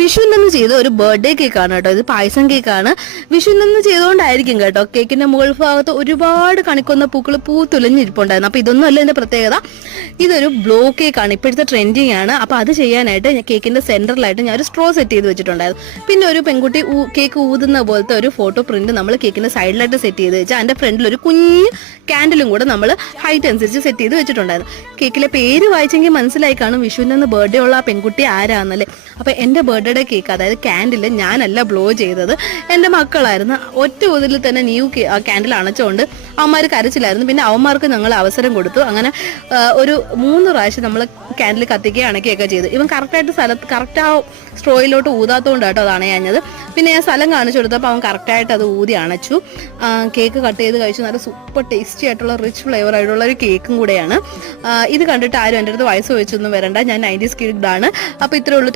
വിഷുവിനന്ന് ചെയ്ത ഒരു ബർത്ത്ഡേ കേക്കാണ് കേട്ടോ. ഇത് പായസം കേക്കാണ്. വിഷുവിനന്ന് ചെയ്തുകൊണ്ടായിരിക്കും കേട്ടോ കേക്കിന്റെ മുകൾ ഭാഗത്ത് ഒരുപാട് കണിക്കൊന്ന പൂക്കൾ തുലഞ്ഞിരിപ്പുണ്ടായിരുന്നു. അപ്പൊ ഇതൊന്നും അല്ല ഇതിന്റെ പ്രത്യേകത. ഇതൊരു ബ്ലോ കേക്കാണ്, ഇപ്പോഴത്തെ ട്രെൻഡിങ് ആണ്. അപ്പൊ അത് ചെയ്യാനായിട്ട് കേക്കിന്റെ സെന്ററിലായിട്ട് ഞാൻ ഒരു സ്ട്രോ സെറ്റ് ചെയ്ത് വെച്ചിട്ടുണ്ടായിരുന്നു. പിന്നെ ഒരു പെൺകുട്ടി കേക്ക് ഊതുന്ന പോലത്തെ ഒരു ഫോട്ടോ പ്രിന്റ് നമ്മൾ കേക്കിന്റെ സൈഡിലായിട്ട് സെറ്റ് ചെയ്ത് വെച്ചാൽ അതിന്റെ ഫ്രണ്ടിൽ ഒരു കുഞ്ഞ് ക്യാൻഡിലും കൂടെ നമ്മൾ ഹൈറ്റ് അനുസരിച്ച് സെറ്റ് ചെയ്ത് വെച്ചിട്ടുണ്ടായിരുന്നു. കേക്കിലെ പേര് വായിച്ചെങ്കിൽ മനസ്സിലായി കാണും വിഷുവിനന്ന് ബർത്ത്ഡേ ഉള്ള ആ പെൺകുട്ടി ആരാന്നല്ലേ. അപ്പൊ എന്റെ ബർത്ത്ഡേ കേക്ക്, അതായത് ക്യാൻഡിൽ ഞാനല്ല ബ്ലോ ചെയ്തത്, എന്റെ മക്കളായിരുന്നു. ഒറ്റ ഊതിൽ തന്നെ ന്യൂ ക്യാൻഡിൽ അണച്ചുകൊണ്ട് അവന്മാർ കരച്ചിലായിരുന്നു. പിന്നെ അവന്മാർക്ക് ഞങ്ങൾ അവസരം കൊടുത്തു. അങ്ങനെ ഒരു 3 പ്രാവശ്യം നമ്മൾ ക്യാൻഡിൽ കത്തിക്കുകയും അണയ്ക്കുകയൊക്കെ ചെയ്തു. ഇവൻ കറക്റ്റ് ആ സ്ട്രോയിലോട്ട് ഊതാത്തോണ്ടാട്ടോ അത് അണയാഞ്ഞത്. പിന്നെ ഞാൻ സ്ഥലം കാണിച്ചു കൊടുത്തപ്പോൾ അവൻ കറക്റ്റായിട്ട് അത് ഊതി അണച്ചു. കേക്ക് കട്ട് ചെയ്ത് കഴിച്ചു. നല്ല സൂപ്പർ ടേസ്റ്റി ആയിട്ടുള്ള റിച്ച് ഫ്ലേവർ ആയിട്ടുള്ള ഒരു കേക്കും കൂടെയാണ്. ഇത് കണ്ടിട്ട് ആരും എൻ്റെ അടുത്ത് വയസ്സ് ചോദിച്ചൊന്നും വരണ്ട, ഞാൻ 90s കിഡ് ആണ്. അപ്പോൾ ഇത്രേ ഉള്ളൂ.